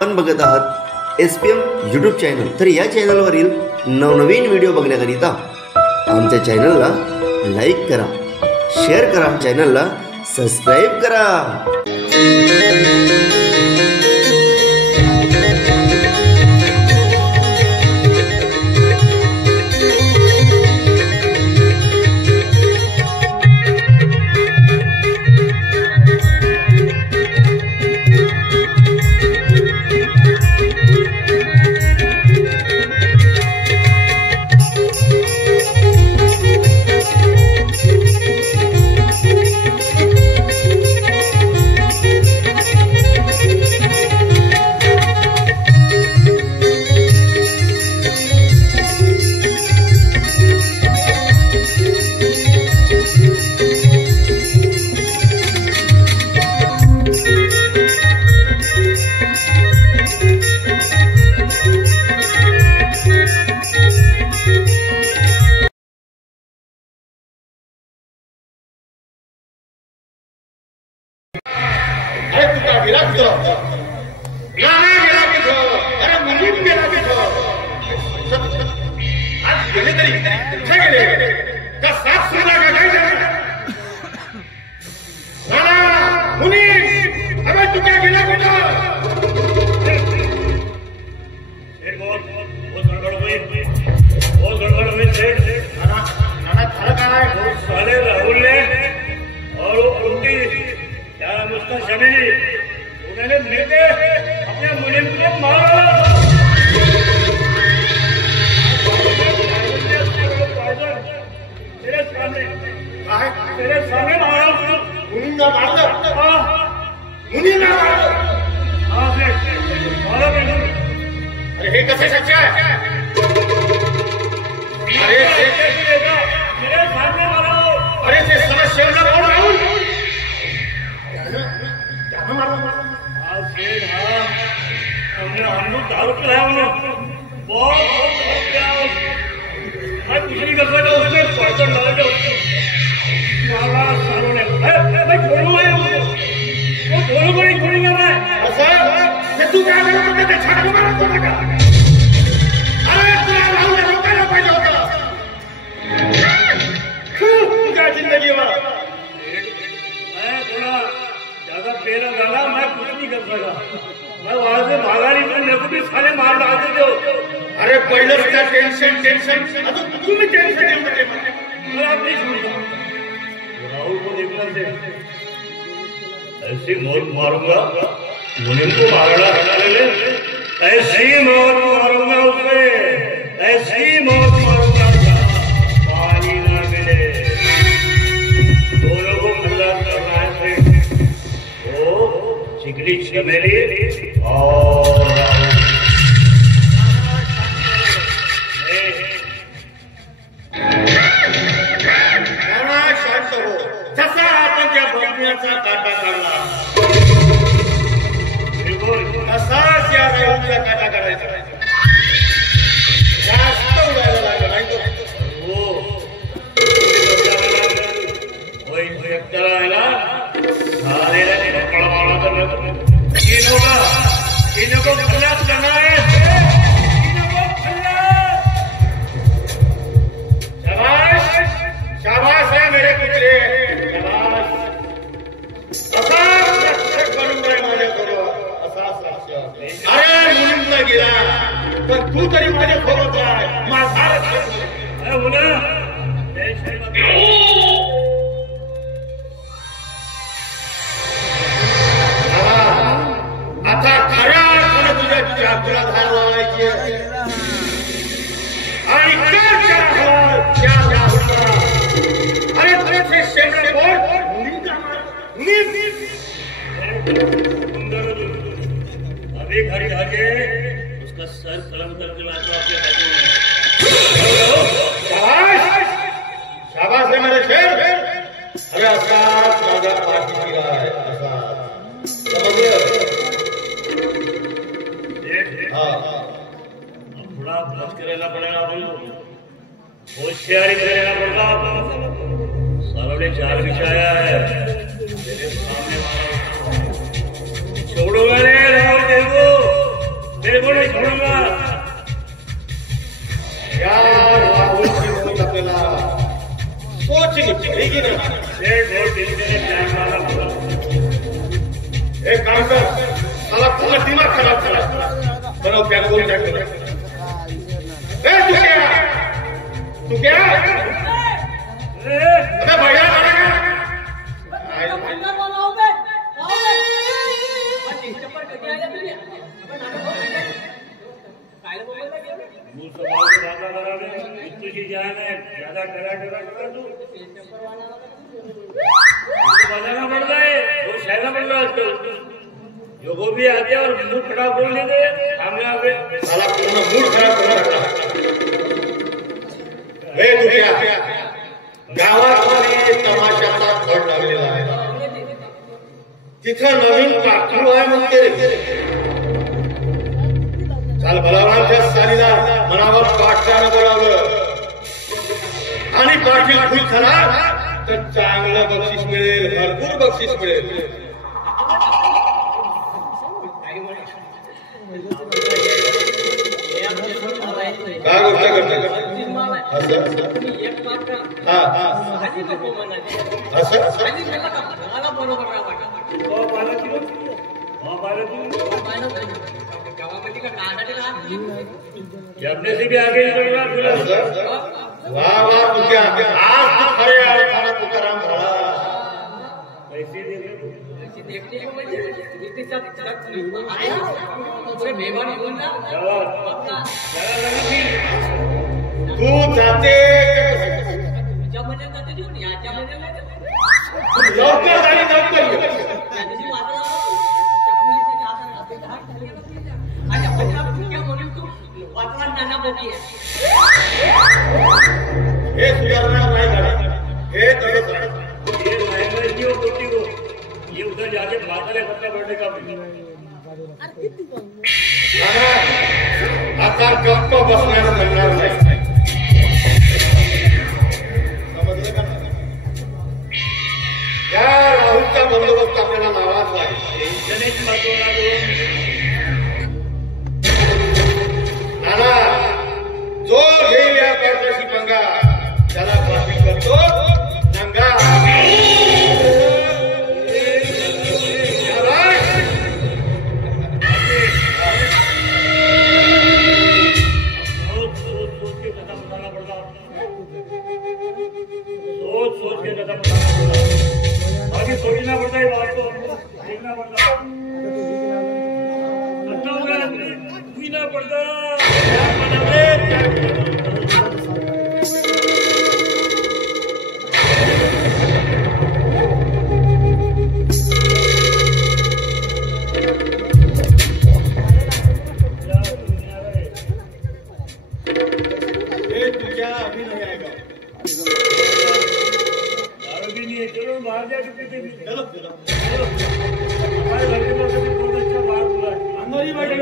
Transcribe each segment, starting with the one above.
आपण बघत आहात SPM यूट्यूब चॅनल। तर या चॅनलवरील नवनवीन व्हिडिओ बघण्याकरिता आमच्या चॅनलला लाईक करा, शेअर करा, चॅनलला सबस्क्राइब करा। ऐसी मौत मारूंगा, मुनीम को मारना ऐसी मौत मारूंगा उसे, ऐसी मौत मारूंगा पानी ना मिले। दोनों को मिला करना है तो चिकनी चमेली और काटा काढला असाच या राहुलचा काटा काढायचा, जास्त उडायला लागला नाही तो एकट्याला आहे ना सारेला कळवाळा करणार नको खल्लास करणार आहे, शाबाश शाबाश है मेरे पुतले, अरे मुलींना गेला पण तू तरी माझ्या सोबत आहे, माझा आता खऱ्या अर्थाने तुझ्या चाकूला धार लावायची आणि अरे तुझे शेमडे बोल अभी घर जाके उसका सर कलम करके लाता आपके हाथों में। शाबाश शाबाश है मेरे शेर। अरे आसाद राजा पार्टी की रहा है, आसाद समझ हाँ अब थोड़ा बच के रहना पड़ेगा, होशियारी से रहना पड़ेगा। सालों ने जाल बिछाया है मेरे सामने, छोड़ो मेरे राहुल देव को। पूर्ण दिमाग खराब झाला बनव प्यान बोल जाए ए तू क्या अबे भैया ज्यादा करा तू बजाना पड़ता है वो सहना पड़ रहा है आजकल जो वो भी आते हैं और मूड खराब बोल लेते सामने आगे साला पूर्ण मूड खराब करून टाकला हे तू क्या गावामध्ये तमाशाचा घड लागलेला आहे तिथं नवीन पाखरू आहे म्हणते काल बलरामच्या सालीला मनावर पाटल्यानं बोलावलं आणि पाटील खुश झाला तर चांगलं बक्षीस मिळेल भरपूर बक्षीस मिळेल काय गोष्ट करता अपने से भी आगे निकल रहा वाह वाह तू क्या आज तू खरे अर्थानं तुकाराम झाला पैसे देखने को मुझे इतनी सब दूसरे बेमान बोल ना तू जाते जब मैंने जाते जो नहीं आज मैंने लवकर झाली लवकर ये. त्याची वाटला त्या पोलिस जाता आणि आपण क्या म्हणून तू वाटला नाना बोकी आहे हे सुधारणार नाही झाले हे तसंच आहे ये लैंग्वेज की बोलती को ये उधर जाके माताले करता बैठे का आता गप्प बसण्याला मिळणार नाही समजलं का या राहुलचा बंदोबस्त आपल्याला लावायचा आहे गणेश महत्वाला नाना जो घेईल या पाठीशी पंगा त्याला पाठी करतो नंगा सोच के कदम उठाना पड़ता बाकी सोचना पड़ता है बात को देखना पड़ता बुझना पड़ता तुझ्या अभी नहीं आएगा चलो बाहर जाके पीते भी चलो हमारे घर के पास भी बहुत अच्छा बाहर खुला है अंदर ही बैठे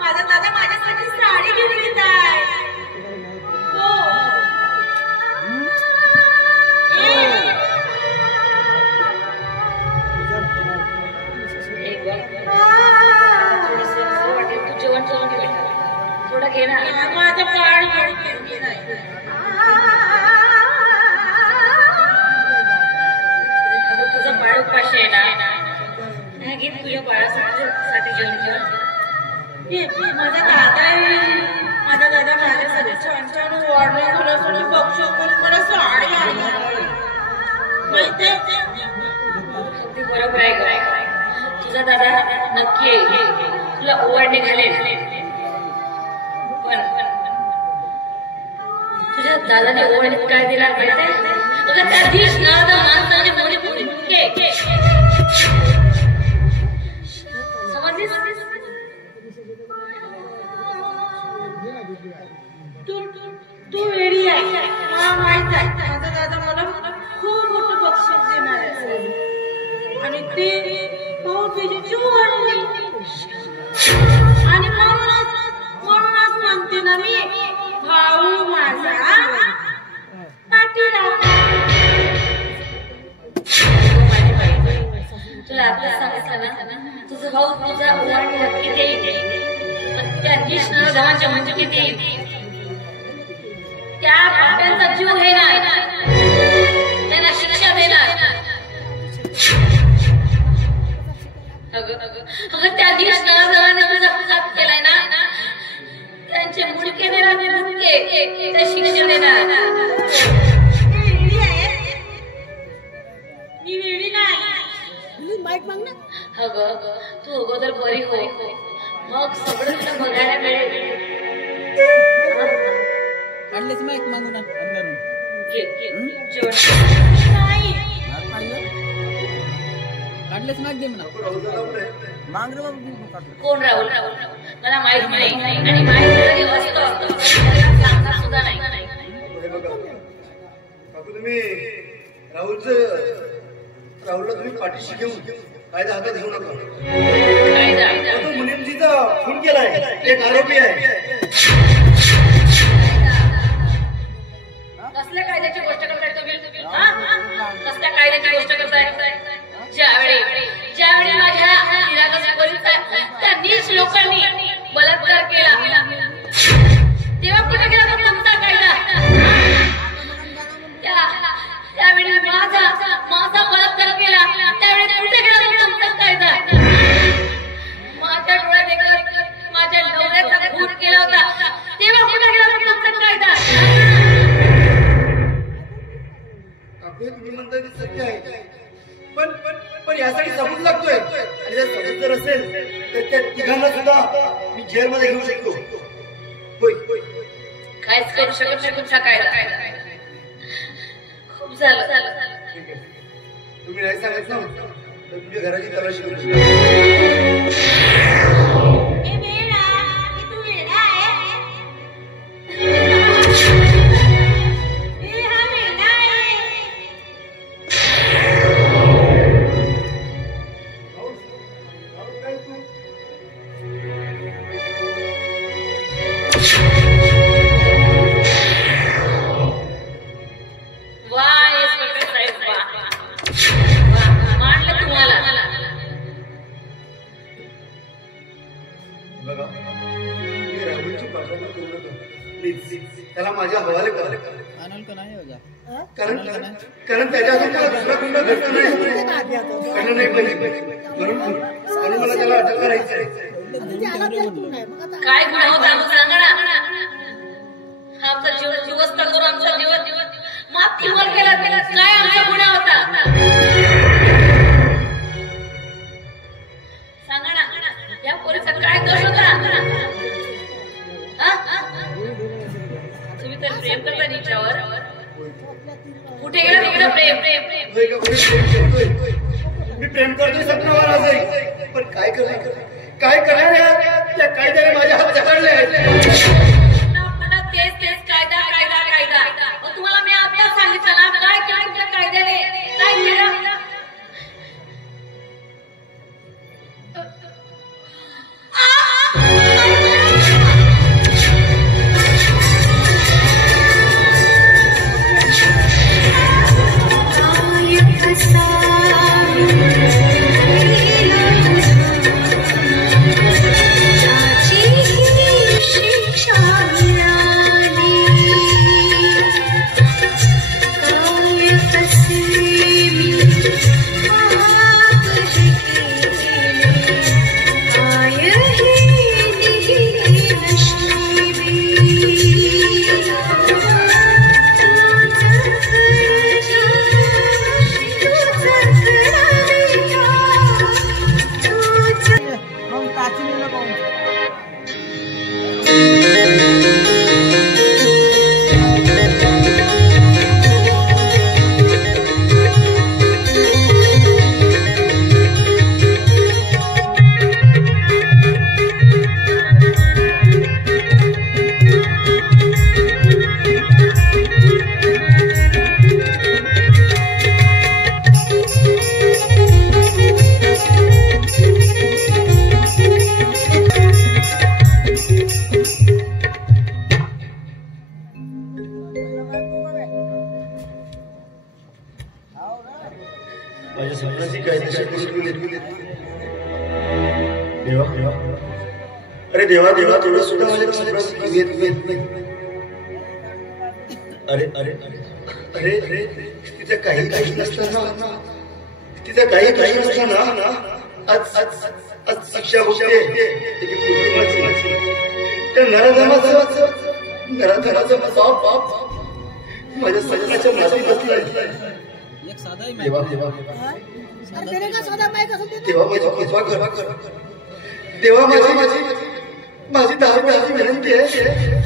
माझा दादा माझ्यासाठी साडी घेऊन येत आहे. हो. तू जेवण जेवण घे बेटा, थोडं घे ना. माझं बाळ तुझं बाळ उपाशी आहे ना, घे तुझ्या बाळासाठी जेवण घे. माझा दादा आहे. माझा दादा माझ्यासाठी छान छान वाढले तुला बक्ष करून मला साडी आणली माहिती. अगदी बरोबर आहे ग. तुझा दादा नक्की आहे, तुला ओवाळणे घालेल. पण तुझ्या दादाने ओवाळणीत काय दिला माहिती? तुझा त्या दिवस नारदा माणसाने मोडी मोडी मुंडके समजलीस? तू वेडी आहे. मला माहित आहे माझा दादा मला खूप मोठं बक्षीस देणार आहे आणि ते भाऊबीजेची ओवाळणी. आणि म्हणूनच म्हणते ना मी, भाऊ माझा पाठीला. तुला आता सांगितलं ना, तुझा भाऊ तुझा ओवाळणी नक्की देईल. पण त्या कृष्ण धावांच्या म्हणजे किती त्या पाप्यांचा जीव घेणार, त्यांना शिक्षा देणार. अगं त्या दिवस नराधमाने तुझा पाप केलाय ना, त्यांचे मुडके देणार, मुडके त्या शिक्षा देणार. मी वेडी नाही. अगं तू अगोदर बरी हो, मग सगळं तुला बघायला मिळेल. काढलेच माईक मागून अंधारून जेवण काढलेच माईक दे म्हणा. मांग रे बाबू. कोण राहुल? मला माहित नाही आणि माहित जरी असतं तरी सांगणार सुद्धा नाही. काकू तुम्ही राहुलला तुम्ही पाठीशी घेऊन कायदा हातात घेऊ नका. तो मुनीमजीचा खून केलाय, एक आरोपी आहे. कसल्या कायद्याची गोष्ट करताय तुम्ही? कसल्या कायद्याची गोष्ट करताय? ज्यावेळी माझ्या त्या नीच लोकांनी बलात्कार केला तेव्हा कुठे गेला तो तुमचा कायदा? त्यावेळी माझा बलात्कार केला त्यावेळी कुठे गेला तो तुमचा कायदा? माझ्या डोळ्यात देखत माझ्या नवऱ्याचा खून केला होता तेव्हा कुठे गेला तो तुमचा कायदा? तुम्ही म्हणता ते सत्य आहे, पण यासाठी सबूत लागतोय. आणि जर सबूत जर असेल तर त्या तिघांना सुद्धा मी जेलमध्ये घेऊ शकतो. काहीच करू शकत नाही तुमचा कायदा. खूप झालं. तुम्ही नाही सांगत ना तर तुमच्या घराची तलाशी करू. तू वेडा आहे. त्याला माझ्या हवाले करा. कारण त्याच्या हातून मला दुसरा गुन्हा घडला नाही पाहिजे म्हणून मला त्याला अटक करायची आहे. काय गुन्हा होता सांगा ना. आमचा जीव जिवस्त करून आमचा जीवन मातीवर केला काय आमचा गुन्हा होता सांगा ना. या पोरीचा काय दोष होता? प्रेम करता तिच्यावर? कुठे गेलं तुझं प्रेम? मी प्रेम करतोय सपनावर आजही, पण काय करणार त्या कायद्याने माझ्या हात जखडले आहेत. तेच कायदा. तुम्हाला मी आता सांगितलं ना, काय केलं तुमच्या कायद्याने? काय केलं? माझ्या सपनाची कायदेशीर देवा अरे देवा थोडं सुद्धा माझ्या सपनाची येत नाही. अरे तिथे काही नसताना आज शिक्षा होते त्या नराधमाचा बाप माझ्या सजनाच्या मागे बसलाय. एक साधा देवा माझी कृपा कर. देवा माझी दासी विनंती आहे,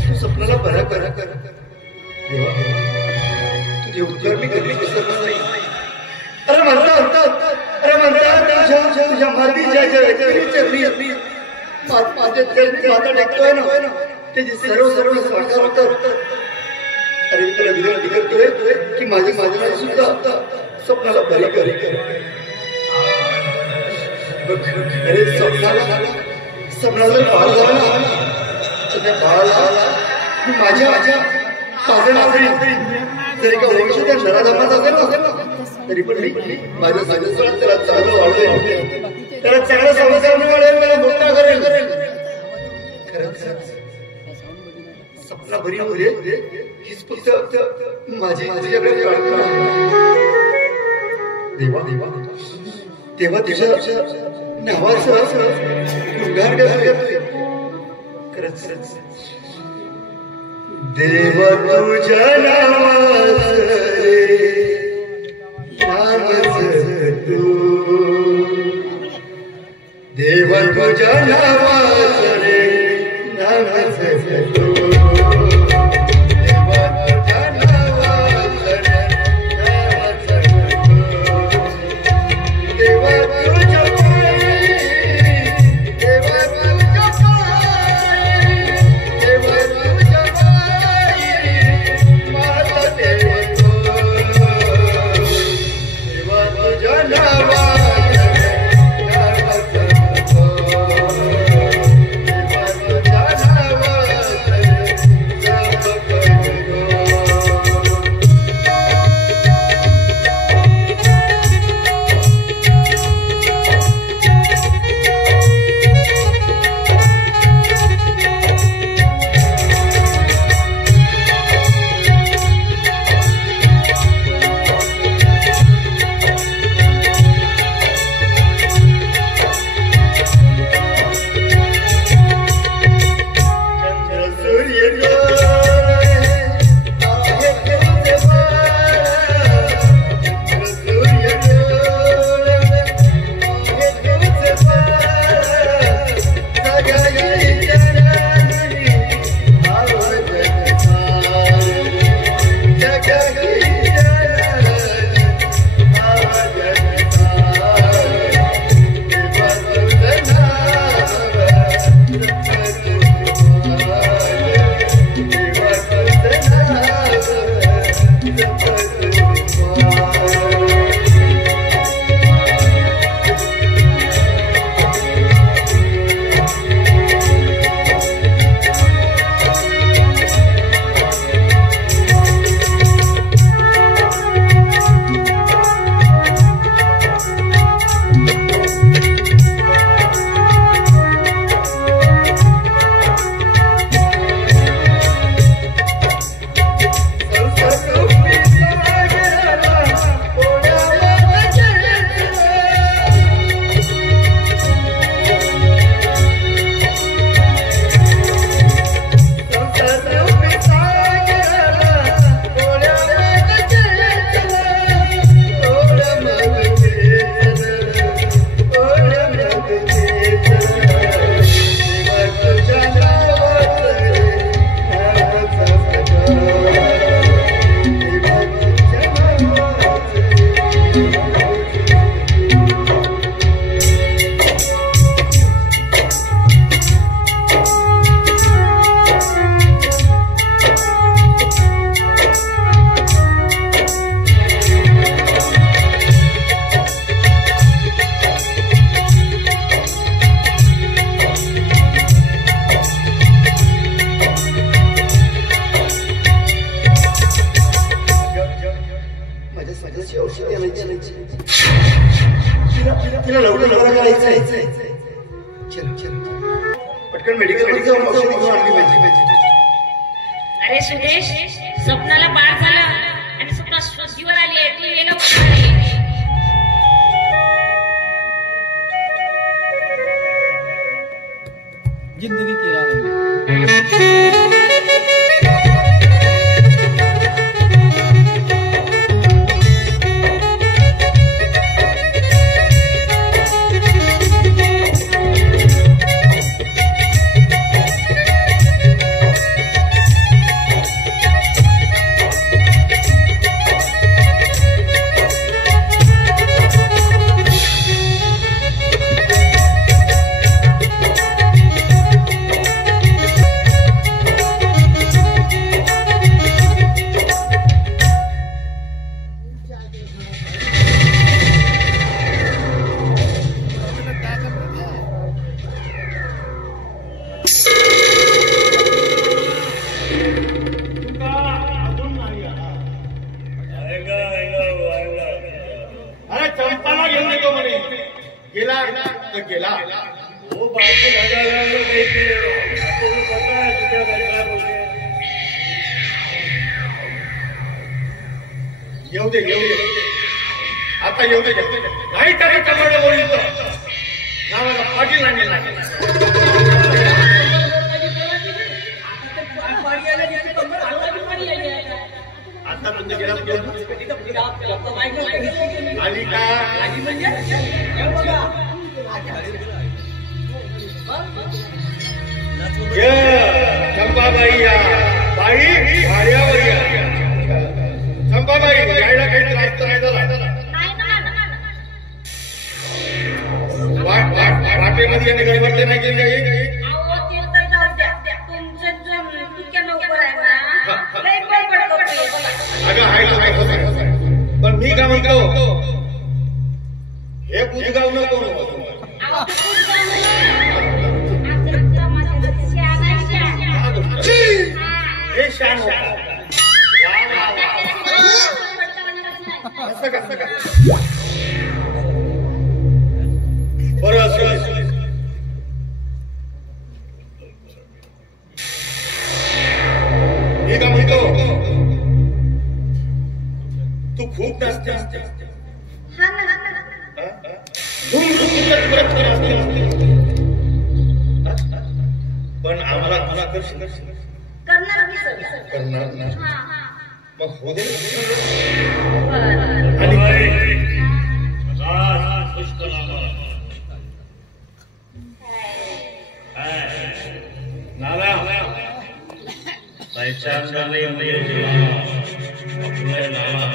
तू सपनाला बरा कर. देवा तुझे उपचार मी कधी विसरणार नाही. अरे म्हणतात तुझ्या मातीच्या चरणी माता टाकतोय ना, त्याची सर्व साकार होतात. अरे मी तुला विनंती करतोय की माझी सुद्धा स्वप्नाला बरी कर. अरे स्वप्नाला जर बाळ झाला ना, तर त्या बाळाला माझ्या नागरी जरी का वंश त्या नराधमाचा असेल ना, तरी पण मी माझ्या त्याला चांगलं वाढवेल, त्याला चांगला संस्कार मिळेल, मला मोठा करेल. खरंच सपना बरी होऊ दे हीच फक्त माझी तुझ्याकडे प्रार्थना आहे. देवा तुझ्या नावाचं गुणगान करतोय. खरंच देवा तुझ्या नावाचं तू, देवा तुझ्या नावाचं तू. चल पटकन मेडिकल जाऊन औषध घेऊन आणली पाहिजे. अरे सुदेश, स्वप्नाला बाळ झालं आणि स्वप्न शुद्धीवर आली आहे. ती ये लवकर. जिंदगी की राह में चंपाला घेऊन येतो म्हणे. गेला तर गेला. वो बाकी लगाया आपको भी पता है क्या करना है. येऊ दे आता येऊ दे. नाही त्याने कमांड बोल येतो नावाला पाटील आणले नाही. आता म्हणजे गेला आली का चंपाबाई या बाई भाड्यावर या. चंपाबाई यायला काही त्रास नाही झाला. वाटेमध्ये याने गडबडले नाही केली काही. अगं आहे पण मी काय म्हणतो हे बुजगाव नको. हे शान बरं असेल. मी काय म्हणतो तू खूप जास्त पण आम्हाला मला करणार नाही. मग हो दे. पहचानना नहीं मुझे अपने नाना.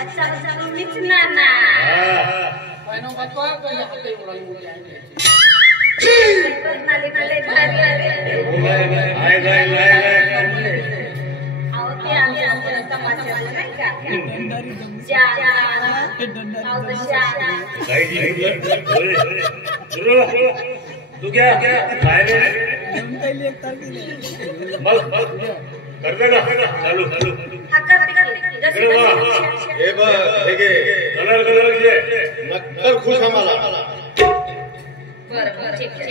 अच्छा मीच नाना. तू क्या कर देगा. चालू हे बघ हे घे. नक्कर खुश आम्हाला. बरं ठीक आहे.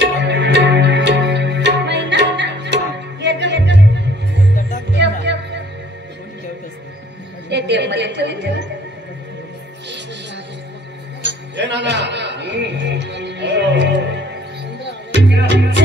हे नाना शुक्राचे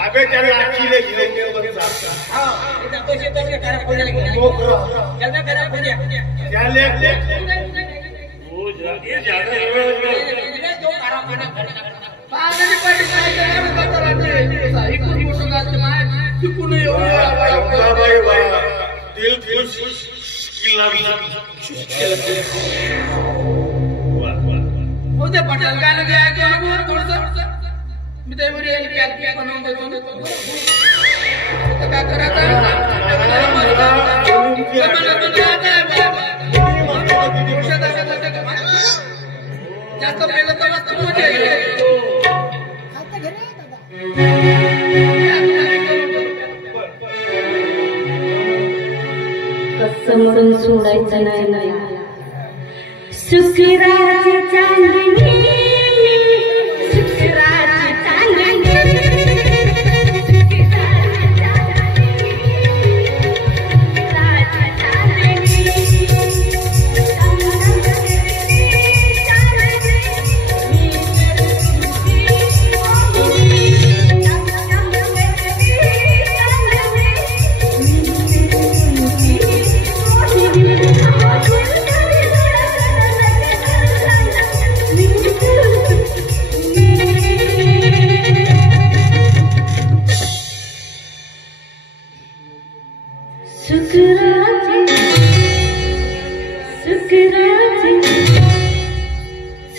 अबे त्याला लाचीले घेऊन होते पटेल गाणं घ्या थोडस मी त्यावर बनवून देतो काय करायचं जास्त पेलं तर मस्त मजा येईल कसं सोडायचं नाही शुक्राची चांदणी शुक्राची चांदणी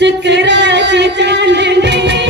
शुक्राची चांदणी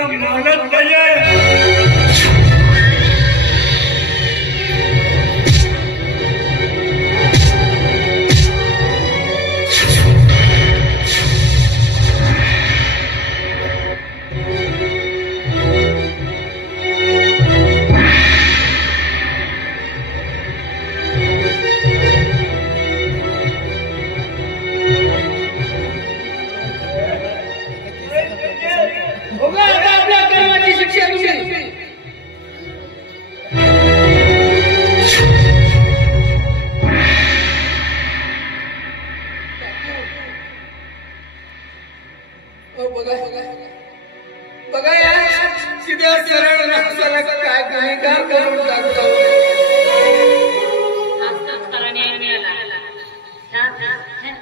हिला मानत पाहिजे. बघा आता आपल्या कर्माची शिक्षा तुझी. बघा या सीध्या सरळ रस्त्याला काय गुन्हेगार करून टाकतो.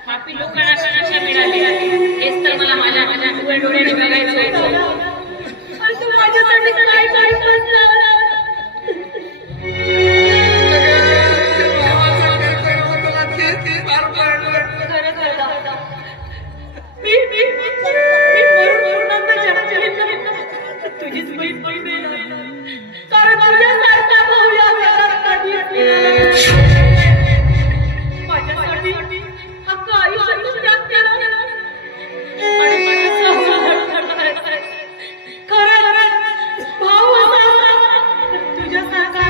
पापी लोकांना शिक्षा मिळाली हेच तर मला माझ्या डोळ्याने बघायचं. तू माझ्यासाठी काय काय करणार? तुझीच बहीण कारण तुझ्यासारखा भाऊ या घरात कधी माझ्यासाठी हक्क आयुष्यातून त्याग केला आणि खरं भाऊ तुझ्यासारखा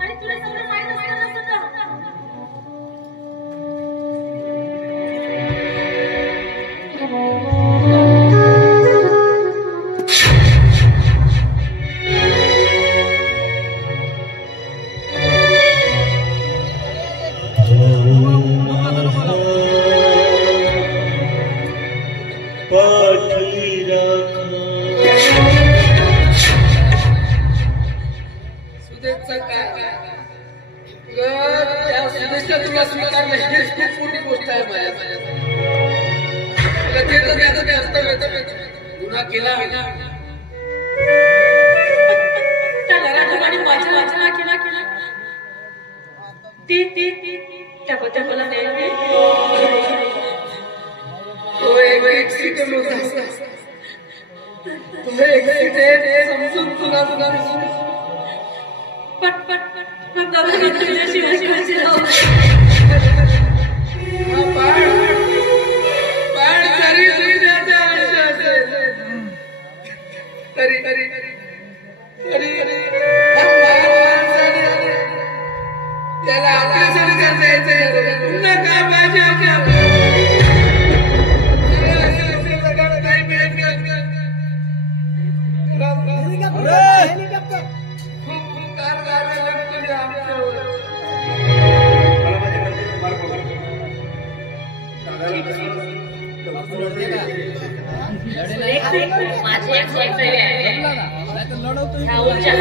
आणि तुला सगळं माहित असताना सुद्धा सुदेशचं काय त्या सुदेशला तुला स्वीकारलं हेच खूप मोठी गोष्ट आहे माझ्यासाठी. ते तर त्याचं ते असतं गुन्हा केला त्या घरात माझ्या वाचना केला त्या मला तो एक ऍक्सिडेंट होता. तो ऍक्सिडेंट समजून तुला पण दादा तुझ्याशी त्याला आपल्यासाठी करता येतं पुन्हा काय पाहिजे आपल्या माझे एक वक्तव्य आहे. राहुलच्या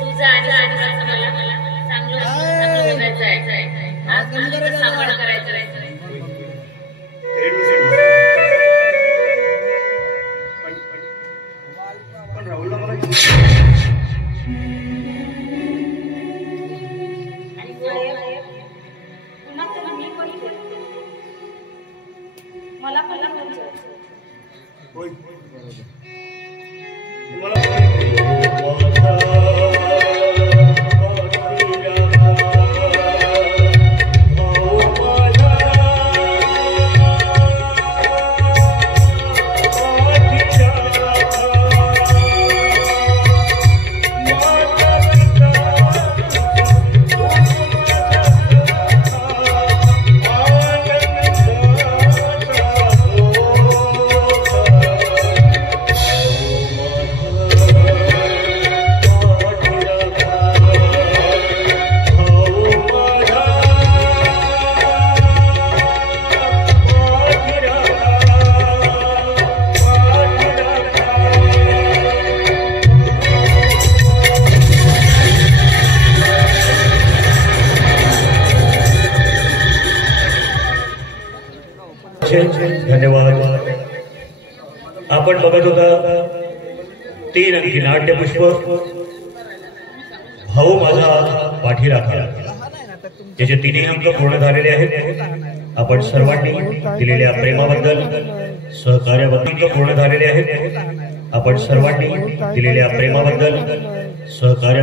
तुझा आणि राणीचा मला चांगलं बघायचं आहे. आज सामना करायचं आहे. पण राहुलला मला धन्यवाद. आपण बघत होता 3 अंकी नाट्यपुष्प भाऊ माझा पाठी राखा, त्याचे 3 अंक पूर्ण झालेले आहेत. आपण सर्वांनी दिलेल्या प्रेमाबद्दल, सहकार्याबद्दल पूर्ण झालेले आहेत. आपण सर्वांनी दिलेल्या प्रेमाबद्दल, सहकार्या